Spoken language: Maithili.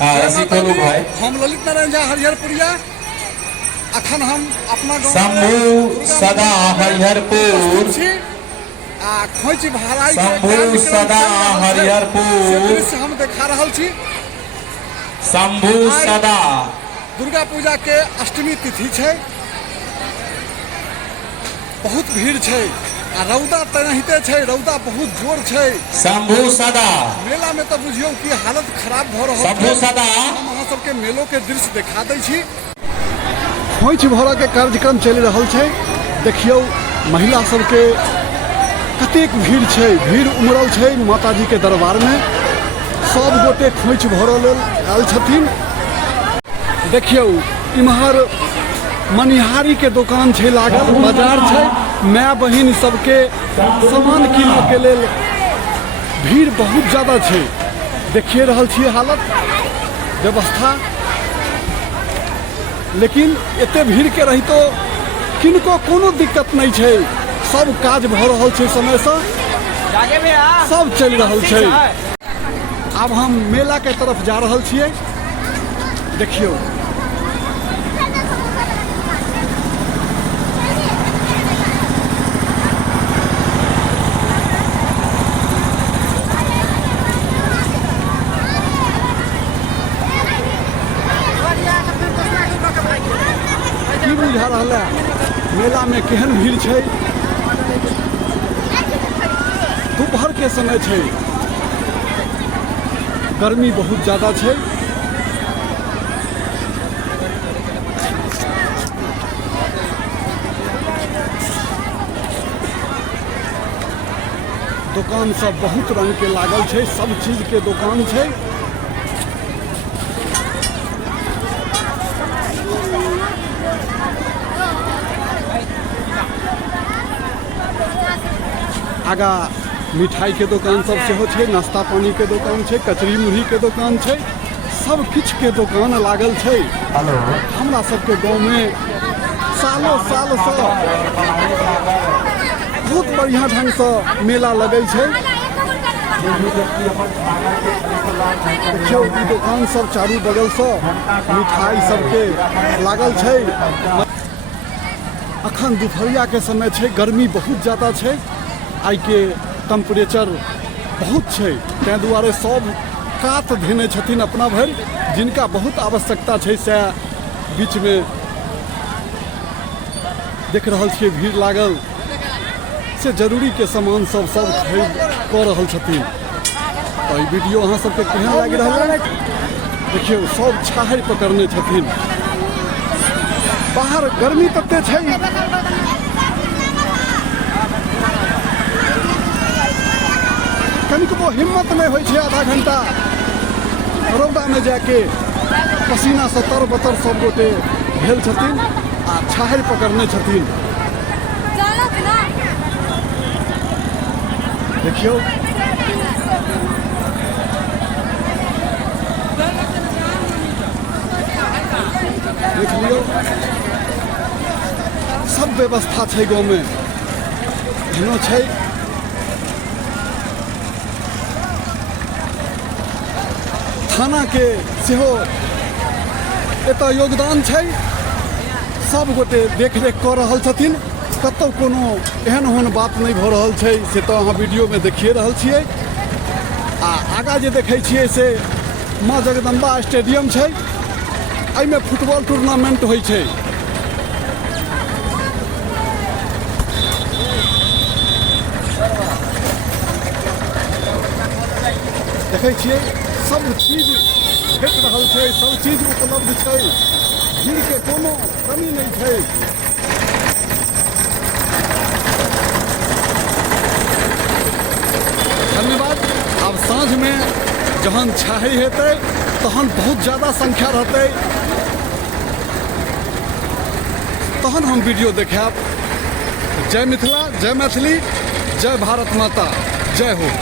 रसिकलू भाई हम ललित नारायण झा हरिहरपुरिया अखन हम अपना गांव शंभू सदा हरिहरपुर खोइच भाराई शंभू सदा हरिहरपुर दृश्य हम देखा रहल छी। शंभू सदा दुर्गा पूजा के अष्टमी तिथि छै, बहुत भीड़ छै आ रौदा तनाहिते छै, रौदा बहुत जोर छै। शंभू सदा मेला में तो बुझियो कि हालत खराब भ रहल शंभू सदा हम अहाँ सबके मेलो के दृश्य देखा दै छी। खोइच भरऽ के कार्यक्रम चलि रहल छै, देखियौ महिला सबके कतेक भीड़ छै, भीड़ उमड़ल छै माताजी के दरबार में। सब गोटे खोइच भरऽ लेल आयल छथिन। देखियौ इम्हर मनिहारी के दुकान छै लागल, बाजार छै, माय बहिन सबके सामान कीनऽ के लेल भीड़ बहुत ज्यादा छै। देखिए रहल छियै हालत व्यवस्था, लेकिन एते भीड़ के रहितो किनको कोनो दिक्कत नहीं छै, सब काज भ रहल छै समय से, सब चलि रहल छै। अब हम मेला के तरफ जा रहल छियै, देखियौ की बुझा रहल है मेला में केहन भीड़ छै। दोपहर के समय छै, गर्मी बहुत ज्यादा छै। दुकान सब बहुत रंग के लागल छै, सब चीज के दुकान छै। आगा मिठाई के दुकान सब सेहो छै, नाश्ता पानी के दुकान छै, कचरी मुरही के दुकान छै, सब किछ के दुकान लागल छै। हमरा सबके गांव में सालों साल से बहुत बढ़िया ढंग से मेला लगे छै। देखियौ ई दुकान सब चारू बगल से मिठाई सबके लागल छै। अखन दुपहरिया के समय छै, गर्मी बहुत ज्यादा छै, आई के टेम्परेचर बहुत छै, तैं दुआरे सब कात धेने छथिन अपना भरि, जिनका बहुत आवश्यकता छै से बीच में देख रहल छियै भीड़ लागल से जरूरी के सामान सब खरीद कऽ रहल छथिन। तो ई वीडियो अहाँ सबके केहन लागि रहल है, देखियौ सब छाहरि पकड़ने छथिन। बाहर गर्मी तते छै, कनिको हिम्मत नहीं होइ छै आधा घंटा रौदा में जाके पसीना से तर बतर सब गोटे भेल छथिन आ छाहरि पकड़ने छथिन। देखियौ देख लियौ सब व्यवस्था छै गाँव में, एहनो छै। थाना के सेहो एतऽ योगदान छै, सब गोटे देख रेख कऽ रहल छथिन, कतौ कोनो एहन ओहन बात नहीं भऽ रहल छै से तो अहाँ वीडियो में देखिए रहल छियै। आ आगा जे देखै छियै से माँ जगदम्बा स्टेडियम छै, एहिमे फुटबॉल टूर्नामेंट होइ छै। देखै छियै सब चीज भेट रहल छै, सब चीज उपलब्ध छै, भीड़ के कोनो कमी नहीं छै। धन्यवाद। अब साँझ में जहन छाहरि हेतै तहन बहुत ज़्यादा संख्या रहतै, तहन हम वीडियो देखाब। जय मिथिला, जय मैथिली, जय भारत माता, जय हो।